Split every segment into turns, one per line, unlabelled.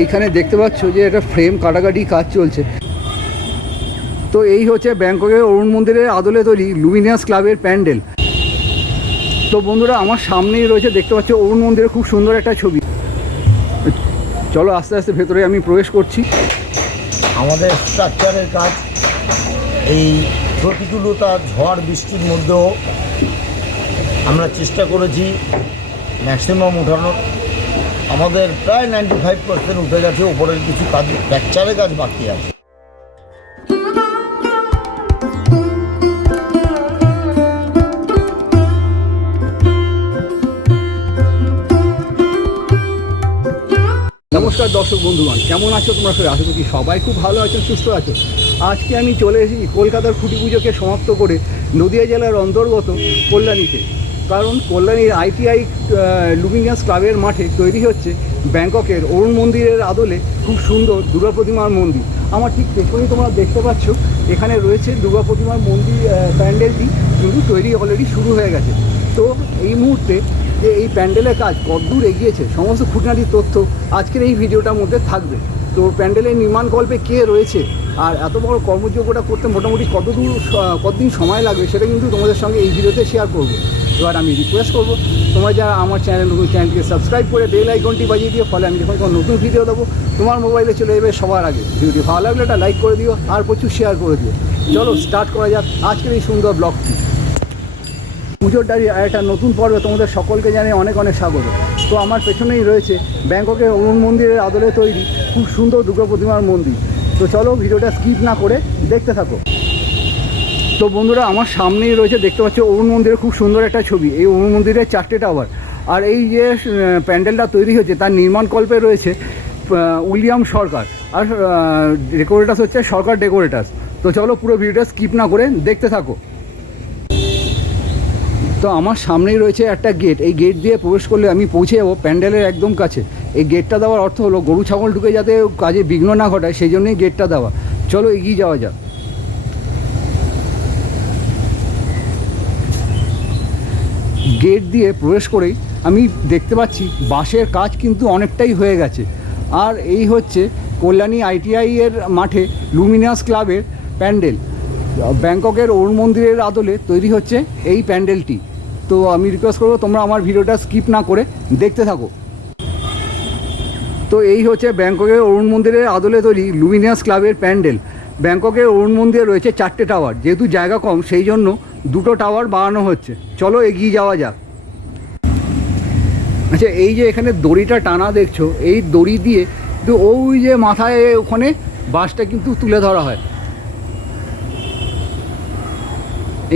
এইখানে দেখতে পাচ্ছ যে এটা ফ্রেম কাটাকাটি কাজ চলছে। তো এই হচ্ছে ব্যাংককের অরুণ মন্দিরের আদলে তৈরি লুমিনিয়াস ক্লাবের প্যান্ডেল। তো বন্ধুরা, আমার সামনেই রয়েছে দেখতে পাচ্ছ অরুণ মন্দিরের খুব সুন্দর একটা ছবি। চলো আস্তে আস্তে ভেতরে আমি প্রবেশ করছি।
আমাদের স্ট্রাকচারের কাজ, এই প্রতিকূলতা ঝড়, বৃষ্টির মধ্যেও আমরা চেষ্টা করেছি ম্যাক্সিমাম উঠানোর আমাদের প্রায় নাইনটি ফাইভ পার্সেন্ট উঠে গেছে ওপরের কিছু কাজ ফ্র্যাকচারের কাজ বাকি আছে।
নমস্কার দর্শক বন্ধুগণ, কেমন আছো তোমরা সবাই? আশা করছি সবাই খুব ভালো আছো, সুস্থ আছো। আজকে আমি চলে এসেছি কলকাতার খুঁটি পুজোকে সমাপ্ত করে নদিয়া জেলার অন্তর্গত কল্যাণীতে। কারণ কল্যাণীর আইটিআই লুমিনিয়াস ক্লাবের মাঠে তৈরি হচ্ছে ব্যাংককের অরুণ মন্দিরের আদলে খুব সুন্দর দুর্গা প্রতিমার মন্দির। আমার ঠিক পেছনেই তোমরা দেখতে পাচ্ছ, এখানে রয়েছে দুর্গা প্রতিমার মন্দির প্যান্ডেলটি কিন্তু তৈরি অলরেডি শুরু হয়ে গেছে। তো এই মুহূর্তে যে এই প্যান্ডেলের কাজ কতদূর এগিয়েছে, সমস্ত খুঁটিনাটি তথ্য আজকের এই ভিডিওটার মধ্যে থাকবে। তো প্যান্ডেলের নির্মাণ কল্পে কে রয়েছে আর এত বড় কর্মযোগ্যটা করতে মোটামুটি কতদূর কতদিন সময় লাগবে সেটা কিন্তু তোমাদের সঙ্গে এই ভিডিওতে শেয়ার করব। এবার আমি রিকোয়েস্ট করব, তোমরা যারা আমার চ্যানেল নতুন চ্যানেলকে সাবস্ক্রাইব করে বেল আইকনটি বাজিয়ে দিও, ফলে আমি যখন কোনো নতুন ভিডিও দেবো, তোমার মোবাইলে চলে যাবে সবার আগে। ভিডিওটি ভালো লাগলে একটা লাইক করে দিও, আর প্রচুর শেয়ার করে দিও। চলো স্টার্ট করা যাক আজকের এই সুন্দর ব্লগটি পুজোর আর একটা নতুন পর্বে তোমাদের সকলকে জানিয়ে অনেক অনেক স্বাগত। তো আমার পেছনেই রয়েছে ব্যাংককের অরুণ মন্দিরের আদলে তৈরি খুব সুন্দর দুর্গা প্রতিমার মন্দির। তো চলো ভিডিওটা স্কিপ না করে দেখতে থাকো। তো বন্ধুরা, আমার সামনেই রয়েছে, দেখতে পাচ্ছ, অরুণ মন্দিরের খুব সুন্দর একটা ছবি, এই অরুণ মন্দিরের চারটে টাওয়ার। আর এই যে প্যান্ডেলটা তৈরি হয়েছে, তার নির্মাণ কল্পে রয়েছে উইলিয়াম সরকার। আর ডেকোরেটার্স হচ্ছে সরকার ডেকোরেটার্স তো চলো পুরো ভিডিওটা স্কিপ না করে দেখতে থাকো। তো আমার সামনেই রয়েছে একটা গেট এই গেট দিয়ে প্রবেশ করলে আমি পৌঁছে যাব প্যান্ডেলের একদম কাছে। এই গেটটা দেওয়ার অর্থ হলো, গরু, ছাগল ঢুকে যাতে কাজে বিঘ্ন না ঘটায়, সেই জন্যই গেটটা দেওয়া। চলো এগিয়ে যাওয়া যাক। গেট দিয়ে প্রবেশ করেই আমি দেখতে পাচ্ছি বাঁশের কাজ কিন্তু অনেকটাই হয়ে গেছে। আর এই হচ্ছে কল্যাণী আইটিআই এর মাঠে লুমিনাস ক্লাবের প্যান্ডেল। ব্যাংককের অরুণ মন্দিরের আদলে তৈরি হচ্ছে এই প্যান্ডেলটি। তো আমি রিকোয়েস্ট করব তোমরা আমার ভিডিওটা স্কিপ না করে দেখতে থাকো। তো এই হচ্ছে ব্যাংককের অরুণ মন্দিরের আদলে তৈরি লুমিনিয়াস ক্লাবের প্যান্ডেল। ব্যাংককের অরুণ মন্দিরে রয়েছে চারটে টাওয়ার। যেহেতু জায়গা কম, সেই জন্য দুটো টাওয়ার বানানো হচ্ছে। চলো এগিয়ে যাওয়া যাক। আচ্ছা এই যে এখানে দড়িটা টানা দেখছ, এই দড়ি দিয়ে তো ওই যে মাথায় ওখানে বাসটা কিন্তু তুলে ধরা হয়।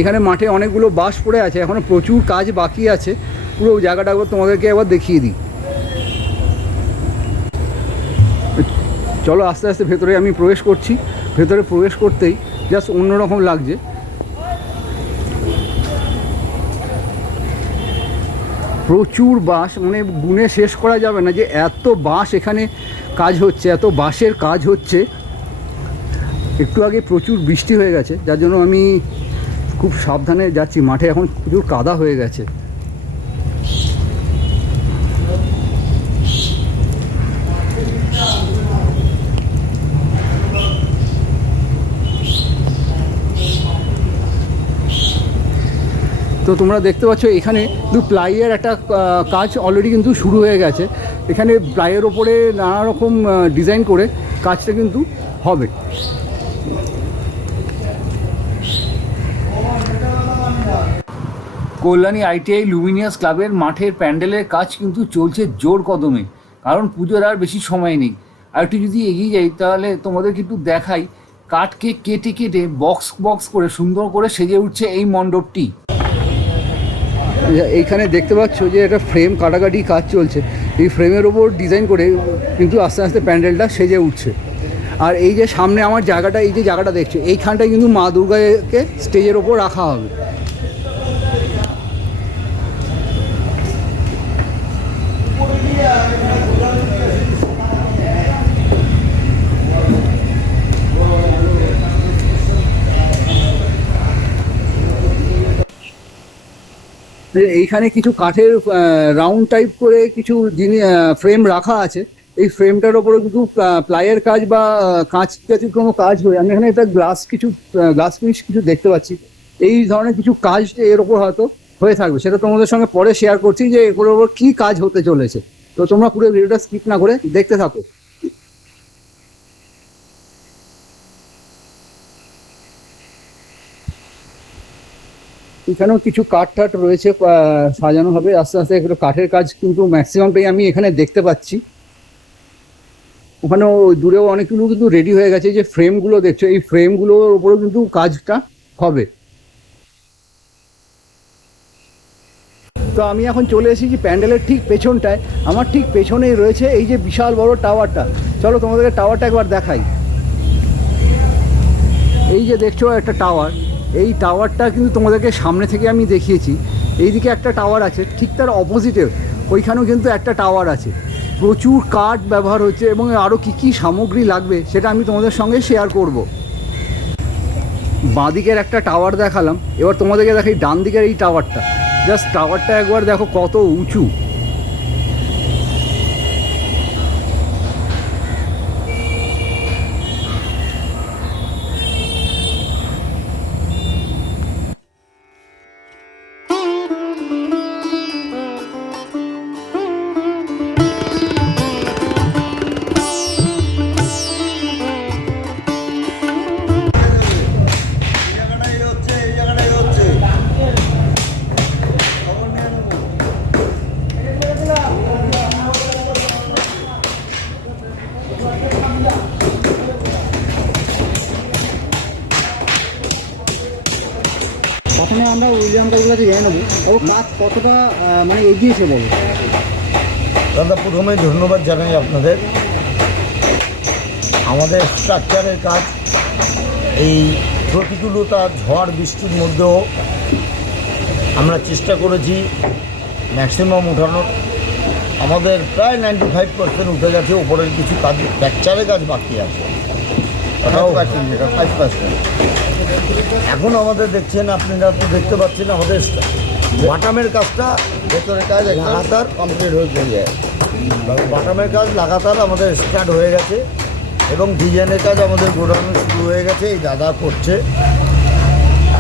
এখানে মাঠে অনেকগুলো বাস পড়ে আছে, এখনও প্রচুর কাজ বাকি আছে। পুরো জায়গাটা একবার তোমাদেরকে একবার দেখিয়ে দিই। চলো আস্তে আস্তে ভেতরে আমি প্রবেশ করছি। ভেতরে প্রবেশ করতেই জাস্ট অন্যরকম লাগছে। প্রচুর বাঁশ মানে গুনে শেষ করা যাবে না যে এত বাঁশ এখানে কাজ হচ্ছে, এত বাঁশের কাজ হচ্ছে। একটু আগে প্রচুর বৃষ্টি হয়ে গেছে, যার জন্য আমি খুব সাবধানে যাচ্ছি, মাঠে এখন প্রচুর কাদা হয়ে গেছে। তো তোমরা দেখতে পাচ্ছ এখানে কিন্তু প্লাইয়ের একটা কাজ অলরেডি কিন্তু শুরু হয়ে গেছে। এখানে প্লাইয়ের ওপরে নানা রকম ডিজাইন করে কাজটা কিন্তু হবে। কল্যাণী আইটিআই লুমিনিয়াস ক্লাবের মাঠের প্যান্ডেলের কাজ কিন্তু চলছে জোর কদমে, কারণ পুজোর আর বেশি সময় নেই। আর একটু যদি এগিয়ে যাই, তাহলে তোমাদেরকে একটু দেখাই, কাঠকে কেটে কেটে বক্স বক্স করে সুন্দর করে সেজে উঠছে এই মণ্ডপটি। এইখানে দেখতে পাচ্ছ যে একটা ফ্রেম কাটাকাটি কাজ চলছে। এই ফ্রেমের ওপর ডিজাইন করে কিন্তু আস্তে আস্তে প্যান্ডেলটা সেজে উঠছে। আর এই যে সামনে আমার জায়গাটা, এই যে জায়গাটা দেখছ, এইখানটায় কিন্তু মা দুর্গাকে স্টেজের ওপর রাখা হবে। এইখানে কিছু কাঠের রাউন্ড টাইপ করে কিছু জিনিস ফ্রেম রাখা আছে। এই ফ্রেমটার ওপরে কিন্তু প্লাইয়ের কাজ বা কাঁচ জাতীয় কোনো কাজ হয়ে আমি এখানে একটা গ্লাস কিছু গ্লাস ফিনিশ কিছু দেখতে পাচ্ছি। এই ধরনের কিছু কাজ এর ওপর হয়তো হয়ে থাকবে। সেটা তোমাদের সঙ্গে পরে শেয়ার করছি যে এগুলোর ওপর কি কাজ হতে চলেছে। তো তোমরা পুরো ভিডিওটা স্কিপ না করে দেখতে থাকো। এখানেও কিছু কাঠ টাট রয়েছে সাজানো হবে। আস্তে আস্তে এগুলো কাঠের কাজ কিন্তু ম্যাক্সিমামটাই আমি এখানে দেখতে পাচ্ছি। ওখানেও দূরেও অনেকগুলো কিন্তু রেডি হয়ে গেছে যে ফ্রেমগুলো দেখছ। এই ফ্রেমগুলোর উপরেও কিন্তু কাজটা হবে। তো আমি এখন চলে এসেছি প্যান্ডেলের ঠিক পেছনটায়। আমার ঠিক পেছনেই রয়েছে এই যে বিশাল বড় টাওয়ারটা। চলো তোমাদেরকে টাওয়ারটা একবার দেখাই। এই যে দেখছ একটা টাওয়ার। এই টাওয়ারটা কিন্তু তোমাদেরকে সামনে থেকে আমি দেখিয়েছি। এইদিকে একটা টাওয়ার আছে, ঠিক তার অপোজিটে ওইখানেও কিন্তু একটা টাওয়ার আছে। প্রচুর কাঠ ব্যবহার হচ্ছে এবং আরও কী কী সামগ্রী লাগবে সেটা আমি তোমাদের সঙ্গে শেয়ার করব। বাঁদিকের একটা টাওয়ার দেখালাম, এবার তোমাদেরকে দেখাই ডান দিকের এই টাওয়ারটা। জাস্ট টাওয়ারটা একবার দেখো কত উঁচু।
প্রথমে আমরা উইলিয়াম কাজের কাছে জেনে নেব। ওর কাজ কতটা মানে এগিয়েছে বলো?
দাদা প্রথমে ধন্যবাদ জানাই আপনাদের। আমাদের স্ট্রাকচারের কাজ এই প্রতিকূলতা ঝড় বৃষ্টির মধ্যেও আমরা চেষ্টা করেছি ম্যাক্সিমাম উঠানোর। আমাদের প্রায় নাইনটি ফাইভ পার্সেন্ট উঠে গেছে উপরের কিছু কাজ ফ্র্যাকচারের কাজ বাকি আছে। ওটাও ফাইভ পার্সেন্ট এখন আমাদের দেখছেন আপনারা তো দেখতে পাচ্ছেন আমাদের বাটামের কাজটা। ভেতরের কাজ লাগাতার কমপ্লিট হয়ে যায় বাটামের কাজ লাগাতার আমাদের স্টার্ট হয়ে গেছে এবং ডিজাইনের কাজ আমাদের গোডাউনে শুরু হয়ে গেছে এই দাদা করছে।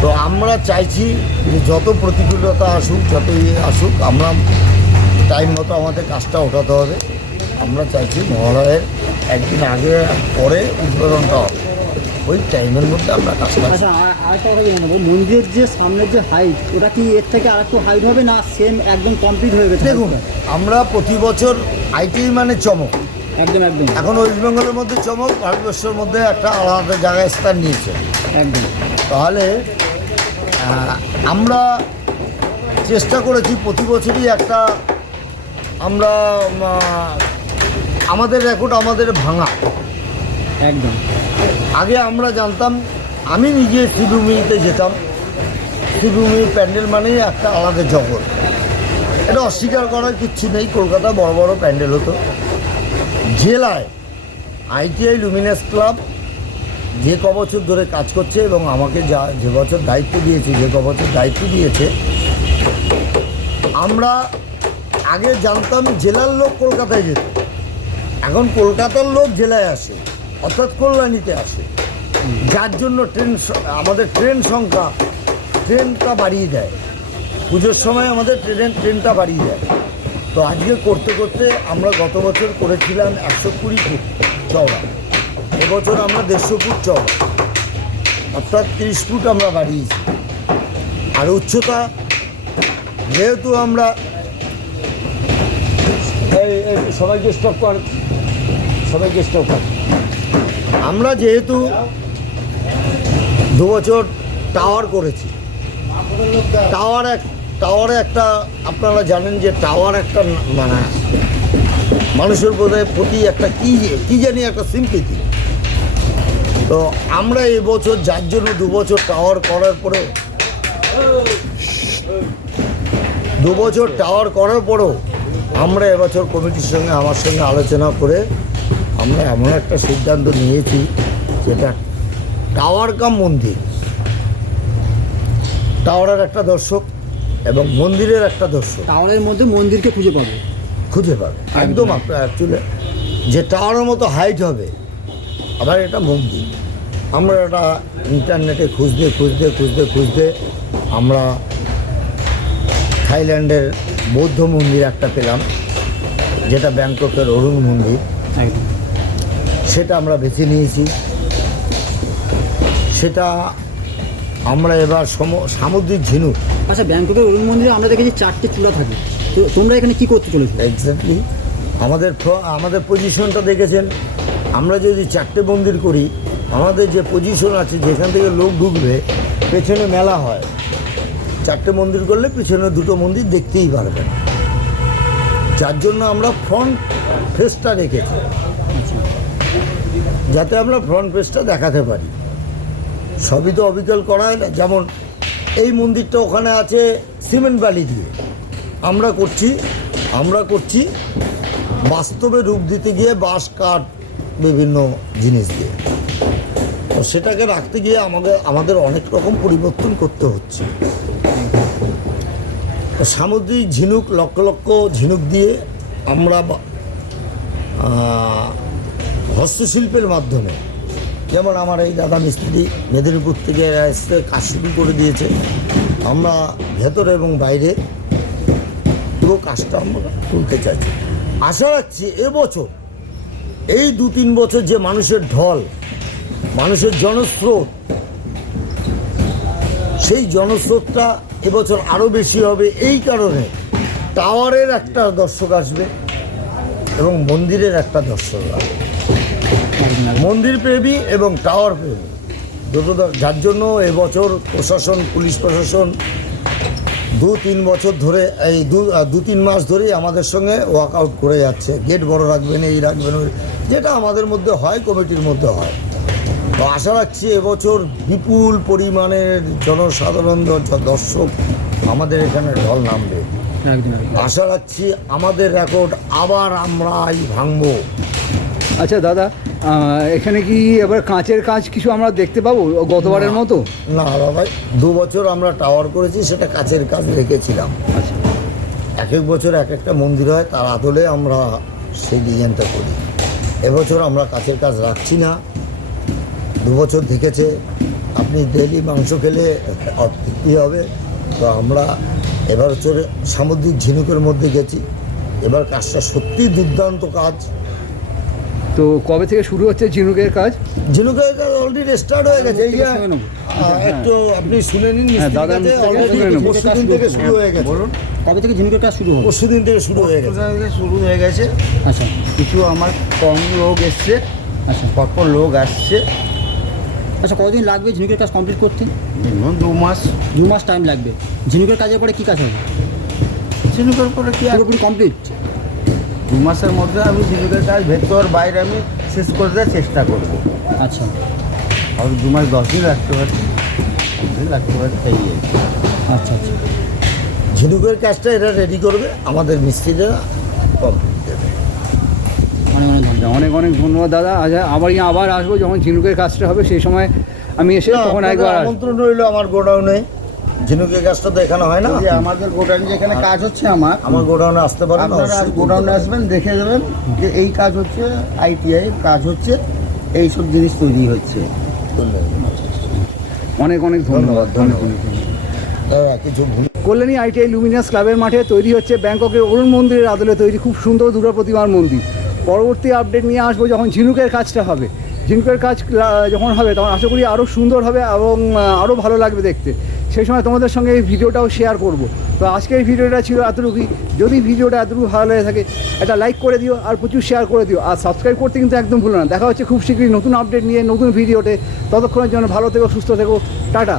তো আমরা চাইছি যে যত প্রতিকূলতা আসুক যত ইয়ে আসুক আমরা টাইম মতো আমাদের কাজটা ওঠাতে হবে। আমরা চাইছি মহালয়ের একদিন আগে পরে উদ্বোধনটা হবে। ওই টাইমের মধ্যে আমরা কাজটা
আচ্ছা আর- আরেকটা কথা জেনে নেব মন্দিরের যে সামনের যে হাইট ওটা কি এর থেকে আরেকটু হাইট হবে না সেম একদম কমপ্লিট হয়ে গেছে?
দেখুন আমরা প্রতি বছর আইটি মানে চমক।
একদম একদম।
এখন ওয়েস্ট বেঙ্গলের মধ্যে চমক ভারতবর্ষের মধ্যে একটা আলাদা জায়গায় স্থান নিয়েছে।
একদম।
তাহলে আমরা চেষ্টা করেছি প্রতি বছরই একটা আমরা আমাদের রেকর্ড আমাদের ভাঙা।
একদম।
আগে আমরা জানতাম, আমি নিজে শ্রীভূমিতে যেতাম। শ্রীভূমি প্যান্ডেল মানেই একটা আলাদা জগৎ। এটা অস্বীকার করার কিচ্ছু নেই, কলকাতা বড় বড় প্যান্ডেল হতো। জেলায় আইটিআই লুমিনাস ক্লাব যে ক বছর ধরে কাজ করছে এবং আমাকে যা যে বছর দায়িত্ব দিয়েছে, যে ক বছর দায়িত্ব দিয়েছে, আমরা আগে জানতাম জেলার লোক কলকাতায় যেত। এখন কলকাতার লোক জেলায় আসে। অর্থাৎ কল্যাণীতে আসে। যার জন্য ট্রেন আমাদের ট্রেন সংখ্যা, ট্রেনটা বাড়িয়ে দেয়। পুজোর সময় আমাদের ট্রেন ট্রেনটা বাড়িয়ে দেয়। তো আজকে করতে করতে আমরা গত বছর করেছিলাম একশো কুড়ি ফুট চওড়া। এবছর আমরা দেড়শো ফুট চওড়া। অর্থাৎ তিরিশ ফুট আমরা বাড়িয়েছি। আর উচ্চতা, যেহেতু আমরা সবাইকে স্টপ কর, সবাইকে স্টপ কর। আমরা যেহেতু দু বছর টাওয়ার করেছি। টাওয়ার এক টাওয়ারে একটা, আপনারা জানেন যে টাওয়ার একটা মানে মানুষের বোধহয় প্রতি একটা কী কি জানি একটা সিম্পিতি তো আমরা এবছর, যার জন্য দু বছর টাওয়ার করার পরেও দু বছর টাওয়ার করার পরেও আমরা এবছর কমিটির সঙ্গে, আমার সঙ্গে আলোচনা করে আমরা এমন একটা সিদ্ধান্ত নিয়েছি যেটা টাওয়ার কাম মন্দির। টাওয়ারের একটা দর্শক এবং মন্দিরের একটা দর্শক
টাওয়ারের মধ্যে মন্দিরকে খুঁজে পাবে।
খুঁজে পাবে। একদম আপনার অ্যাকচুয়ালি যে টাওয়ারের মতো হাইট হবে আবার এটা মন্দির। আমরা এটা ইন্টারনেটে খুঁজতে খুঁজতে খুঁজতে খুঁজতে আমরা থাইল্যান্ডের বৌদ্ধ মন্দির একটা পেলাম যেটা ব্যাংককের অরুণ মন্দির।
একদম।
সেটা আমরা বেছে নিয়েছি। সেটা আমরা এবার সম- সামুদ্রিক ঝিনুক।
আচ্ছা ব্যাংককের অরুণ মন্দিরে আমরা দেখেছি চারটে চূড়া থাকে। তো তোমরা এখানে কি করতে চলেছো?
এক্স্যাক্টলি আমাদের আমাদের পজিশনটা দেখেছেন? আমরা যদি চারটে মন্দির করি আমাদের যে পজিশন আছে যেখান থেকে লোক ঢুকবে পেছনে মেলা হয়। চারটে মন্দির করলে পেছনে দুটো মন্দির দেখতেই পারবেন যার জন্য আমরা ফ্রন্ট ফেসটা রেখেছি।
আচ্ছা।
যাতে আমরা ফ্রন্ট পেজটা দেখাতে পারি। সবই তো অবিকল করা হয় না। যেমন এই মন্দিরটা ওখানে আছে সিমেন্ট বালি দিয়ে। আমরা করছি আমরা করছি বাস্তবে রূপ দিতে গিয়ে বাঁশ, কাঠ, বিভিন্ন জিনিস দিয়ে। তো সেটাকে রাখতে গিয়ে আমাদের আমাদের অনেক রকম পরিবর্তন করতে হচ্ছে। সামুদ্রিক ঝিনুক, লক্ষ লক্ষ ঝিনুক দিয়ে আমরা হস্তশিল্পের মাধ্যমে। যেমন আমার এই দাদা মিস্ত্রি মেদিনীপুর থেকে এসে কাজ শুরু করে দিয়েছে। আমরা ভেতরে এবং বাইরে পুরো কাজটা আমরা তুলতে চাইছি। আশা রাখছি এবছর এই দু তিন বছর যে মানুষের ঢল, মানুষের জনস্রোত, সেই জনস্রোতটা এবছর আরও বেশি হবে এই কারণে টাওয়ারের একটা দর্শক আসবে এবং মন্দিরের একটা দর্শক আসবে। মন্দির প্রেমী এবং টাওয়ার প্রেমী। দুটো যার জন্য এবছর প্রশাসন পুলিশ প্রশাসন দু তিন বছর ধরে এই দু দু তিন মাস ধরেই আমাদের সঙ্গে ওয়ার্কআউট করে যাচ্ছে। গেট বড় রাখবেন এই রাখবেন ওই যেটা আমাদের মধ্যে হয় কমিটির মধ্যে হয়। তো আশা রাখছি এবছর বিপুল পরিমাণের জনসাধারণ দর্শক আমাদের এখানে ঢল নামবে। আশা রাখছি আমাদের রেকর্ড আবার আমরাই ভাঙবো।
আচ্ছা দাদা এখানে কি এবার কাঁচের কাজ কিছু আমরা দেখতে পাবো গতবারের মতো?
না বাবা দু বছর আমরা টাওয়ার করেছি সেটা কাছের কাজ রেখেছিলাম।
আচ্ছা।
এক এক বছর এক একটা মন্দির হয় তার আদলে আমরা সেই ডিজাইনটা করি। এবছর আমরা কাছের কাজ রাখছি না। দু বছর থেকেছে আপনি ডেলি মাংস খেলে অতৃপ্তি হবে। তো আমরা এবার হচ্ছে সামুদ্রিক ঝিনুকের মধ্যে গেছি। এবার কাজটা সত্যি দুর্দান্ত কাজ।
তো কবে থেকে শুরু হচ্ছে ঝিনুকের কাজ?
ঝিনুকের কাজ অলরেডি স্টার্ট হয়ে গেছে। এই যে একটু আপনি শুনে নিন
হ্যাঁ, নেব।
পরশুদিন থেকে শুরু হয়ে গেছে।
বলুন
কবে থেকে ঝিনুকের কাজ শুরু হবে?
পরশুদিন থেকে শুরু হয়ে গেছে।
থেকে শুরু হয়ে গেছে।
আচ্ছা।
কিছু আমার কম লোক এসছে
আচ্ছা।
পরপর লোক আসছে?
আচ্ছা কতদিন লাগবে ঝিনুকের কাজ কমপ্লিট করতে?
minimum দু মাস।
দু মাস টাইম লাগবে। ঝিনুকের কাজের পরে কি কাজ হবে?
ঝিনুকের পরে কি
পুরোপুরি কমপ্লিট
দু মাসের মধ্যে আমি ঝিনুকের কাজ ভেতর বাইরে আমি শেষ করে দেওয়ার চেষ্টা করব।
আচ্ছা।
আর দু মাস দশ দিন লাগতে পারে। দিন লাগতে পারে এই।
আচ্ছা আচ্ছা।
ঝিনুকের কাজটা এরা রেডি করবে আমাদের মিস্ত্রিরা কমপ্লিট দেবে।
অনেক অনেক ধন্যবাদ।
অনেক অনেক ধন্যবাদ দাদা। আচ্ছা আবার আবার আসব যখন ঝিনুকের কাজটা হবে সেই সময় আমি এসে তখন একবার।
আমন্ত্রণ রইল আমার গোডাউনে। ঝিনুকের কাজটা তো এখানে হয় না?
যে আমাদের গোডাউন যেখানে কাজ হচ্ছে আমার
আমার গোডাউনে আসতে পারেন
আপনারা গোডাউনে আসবেন দেখে যাবেন যে এই কাজ হচ্ছে আইটিআই কাজ হচ্ছে এই সব জিনিস তৈরি হচ্ছে।
অনেক অনেক ধন্যবাদ। ধন্যবাদ
কিছু
কল্যাণী আইটিআই লুমিনাস ক্লাবের মাঠে তৈরি হচ্ছে ব্যাংককের অরুণ মন্দিরের আদলে তৈরি খুব সুন্দর দুর্গা প্রতিমার মন্দির। পরবর্তী আপডেট নিয়ে আসব যখন ঝিনুকের কাজটা হবে। ঝিনুকের কাজ যখন হবে তখন আশা করি আরও সুন্দর হবে এবং আরও ভালো লাগবে দেখতে। সেই সময় তোমাদের সঙ্গে এই ভিডিওটাও শেয়ার করব। তো আজকের ভিডিওটা ছিল এতটুকুই। যদি ভিডিওটা এতটুকু ভালো লেগে থাকে, একটা লাইক করে দিও আর প্রচুর শেয়ার করে দিও। আর সাবস্ক্রাইব করতে কিন্তু একদম ভুলো না। দেখা হচ্ছে খুব শীঘ্রই নতুন আপডেট নিয়ে, নতুন ভিডিওতে। ততক্ষণের জন্য ভালো থেকো, সুস্থ থেকো। টাটা।